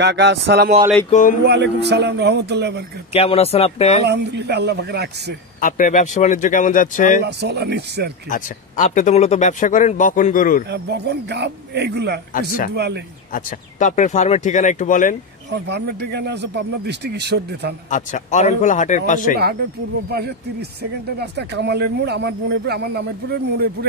কাকা আসসালামু আলাইকুম। ওয়ালাইকুম সালাম রাহমাতুল্লাহি ওয়া বারাকাতুহু। কেমন আছেন আপনি? আলহামদুলিল্লাহ, আল্লাহ পাক রাখছে। আপনার ব্যবসা বাণিজ্য কেমন যাচ্ছে? আল্লাহ চলা নিচ্ছে আর কি। আচ্ছা, আপনি তো মূলত ব্যবসা করেন বকন গরুর। বকন গাব এইগুলা আচ্ছা। কিছু দুয়ালেই। আচ্ছা, তো আপনার ফার্মের ঠিকানা একটু বলেন। আমার ফার্মের ঠিকানা আছে পাবনা ডিস্ট্রিক্ট ঈশ্বরদী থানা। আচ্ছা, অরণখোলা হাটের পাশে। হাটের পূর্ব পাশে 30 সেকেন্ডের রাস্তা, কামালের মোড়। আমার নামের পুরে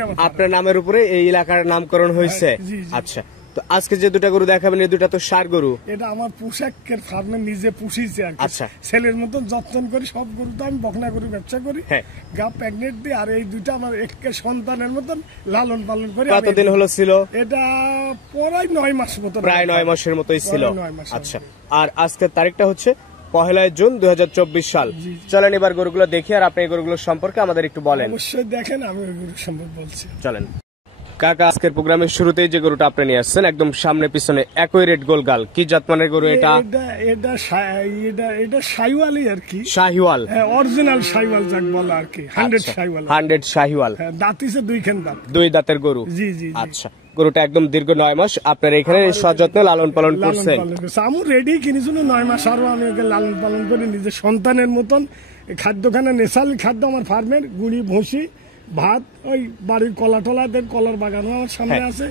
আমার। আপনার নামের উপরে এই এলাকার নামকরণ হয়েছে। জি, জি। আচ্ছা, তো আজকে যে দুটা গরু দেখাবেন এই দুটা তো ষাঁড় গরু। এটা আমার পোশাকের ফার্মে নিজে পুষিছে আর কি। আচ্ছা। ছেলের মতন যত্ন করি। সব গরু তো আমি বকনা গরু ব্যবসা করি। হ্যাঁ। গাব প্রেগনেন্ট দিই, আর এই দুইটা আমার একে সন্তানের মতন লালন পালন করি। কতদিন হলো ছিল? এটা প্রায় 9 মাস মতো। প্রায় 9 মাসের মতোই ছিল। প্রায় 9 মাস। আচ্ছা, আর আজকের তারিখটা হচ্ছে 1 জুন 2024 সাল। জি। চলেন এবার গরুগুলো দেখি, আর আপনি এই গরুগুলো সম্পর্কে আমাদের একটু বলেন। অবশ্যই দেখেন, আমি ওই গরু সম্পর্কে বলছি। চলেন কাকা, আজকের প্রোগ্রামের শুরুতেই যে গরুটা আপনি নিয়ে আসছেন একদম সামনে পিছনে একই রেড গোলগাল, কি জাতমানের গরু এটা? এটা শাহিওয়ালই আর কি। শাহিওয়াল। হ্যাঁ, অরিজিনাল শাহিওয়াল যাক বলা আর কি। 100 শাহিওয়াল। 100 শাহিওয়াল। হ্যাঁ, দাঁতিছে 2 খান দাঁত। 2 দাঁতের গরু। জি, জি। আচ্ছা, গরুটা একদম দীর্ঘ 9 মাস আপনার এখানে সযত্নে লালন পালন করছেন। আমি রেডি কিনেছিল 9 মাস, আরো আমি ওকে লালন পালন করি নিজের সন্তানের মতন। খাদ্যখানা ন্যাচারাল খাদ্য আমার ফার্মের, গুড়ি ভুসি ভাত, ওই বাড়ির কলা টলাদের কলার বাগানও আমার সামনে আছে।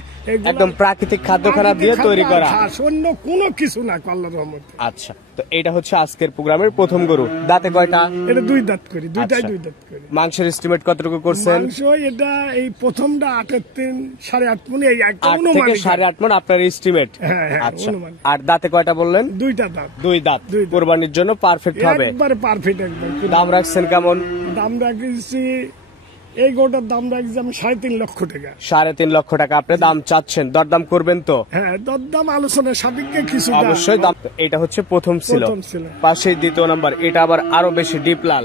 একদম প্রাকৃতিক খাদ্য খারাপ দিয়ে তৈরি করা, অন্য কোনো কিছু না আল্লাহর রহমতে। আচ্ছা, তো এটা হচ্ছে আজকের প্রোগ্রামের প্রথম গরু। দাঁতে কয়টা? এটা 2 দাঁত করি, দুইটাই আচ্ছা। 2 দাঁত করি। মাংসের এস্টিমেট কতটুকু করছেন? মাংস এটা এই প্রথমটা 8 3 8.5 মণ, এই একটা 8 থেকে অনুমানিক 8.5 মণ আপনার এস্টিমেট। হ্যাঁ, হ্যাঁ, আচ্ছা, অনুমানিক। আর দাঁতে কয়টা বললেন? 2টা দাঁত। 2 দাঁত। কুরবানির জন্য পারফেক্ট হবে, একবারে পারফেক্ট একবার। দাম রাখছেন কেমন? দাম রাখছি, এই গোটার দাম রাখছি আমি 3.5 লক্ষ টাকা। 3.5 লক্ষ টাকা আপনি দাম চাচ্ছেন, দরদাম করবেন তো? হ্যাঁ, দরদাম আলোচনার সাপেক্ষে কিছু অবশ্যই দাম। এটা হচ্ছে প্রথম ছিল, পাশে দ্বিতীয় নাম্বার, এটা আবার আরো বেশি ডিপ লাল।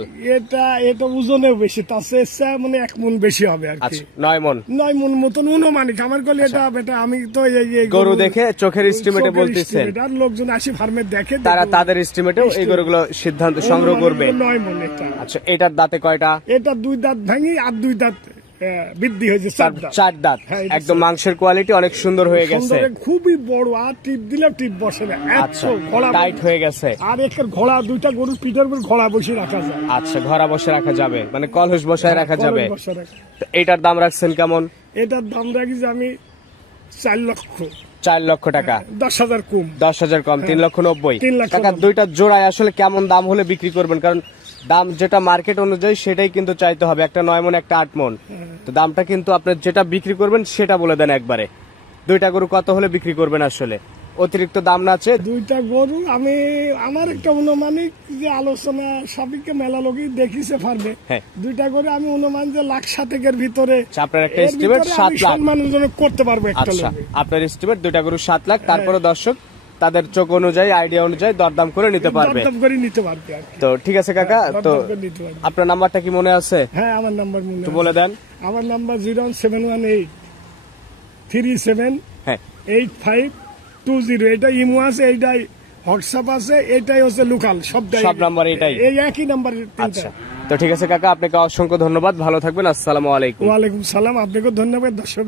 এটা ওজনেও বেশি, তার চেয়ে মানে 1 মণ বেশি হবে আর কি। আচ্ছা, 9 মণ। 9 মণ মতন অনুমানিক আমার কলে। এটা বেটা আমি তো এই গরু দেখে চোখের এস্টিমেটে বলতেছেন, আর লোকজন আসি ফার্মে দেখে, তারা তাদের এস্টিমেটেও এই গরুগুলো সিদ্ধান্ত সংগ্রহ করবে। 9 মণ এটা। আচ্ছা, এটার দাঁতে কয়টা? এটা 2 দাঁত ভাঙি, আর 2 দাঁত বৃদ্ধি হয়েছে, 4 দাঁত। একদম মাংসের কোয়ালিটি অনেক সুন্দর হয়ে গেছে, খুবই বড়। আর টিপ দিলে টিপ বসে না, আচ্ছা, টাইট হয়ে গেছে। আর একের ঘোড়া, 2টা গরুর পিঠের উপর ঘোড়া বসে রাখা যায়। আচ্ছা, ঘোড়া বসে রাখা যাবে, মানে কলস বসায় রাখা যাবে। তো এটার দাম রাখছেন কেমন? এটার দাম রাখিছি আমি 4 লক্ষ। 4 লক্ষ টাকা। 10,000 কম। 10,000 কম, 3,90,000 3 লক্ষ। টাকা। দুইটা জোড়ায় আসলে কেমন দাম হলে বিক্রি করবেন? কারণ দাম যেটা মার্কেট অনুযায়ী সেটাই কিন্তু চাইতে হবে। একটা 9 মণ, একটা 8 মণ। তো দামটা কিন্তু আপনার যেটা বিক্রি করবেন সেটা বলে দেন একবারে। দুইটা গরু কত হলে বিক্রি করবেন আসলে? অতিরিক্ত দাম না চেয়ে 2টা গরু আমি আমার একটা অনুমানিক যে আলোচনা সাপেক্ষে মেলা লোকই দেখিছে ফার্মে। 2টা গরু আমি অনুমান যে 1,07,000 ভিতরে। আপনার একটা এস্টিমেট 7 লাখ সম্মানজনক করতে পারবো একটা। আচ্ছা, আপনার এস্টিমেট 2টা গরু 7 লাখ। তারপরে দর্শক তাদের চোখ অনুযায়ী, আইডিয়া অনুযায়ী দরদাম করে নিতে পারবে। তো ঠিক আছে কাকা, তো আপনার নাম্বারটা কি মনে আছে? হ্যাঁ, আমার নাম্বার মনে আছে। তো বলে দেন। আমার নাম্বার 01718 378520। এটা ইমো আছে, এইটাই হোয়াটসঅ্যাপ আছে, এটাই হচ্ছে লোকাল। সব নাম্বার এটাই, এই একই নাম্বার। আচ্ছা, তো ঠিক আছে কাকা, আপনাকে অসংখ্য ধন্যবাদ, ভালো থাকবেন। আসসালামু আলাইকুম। ওয়ালাইকুম সালাম, আপনাকে ধন্যবাদ। দর্শক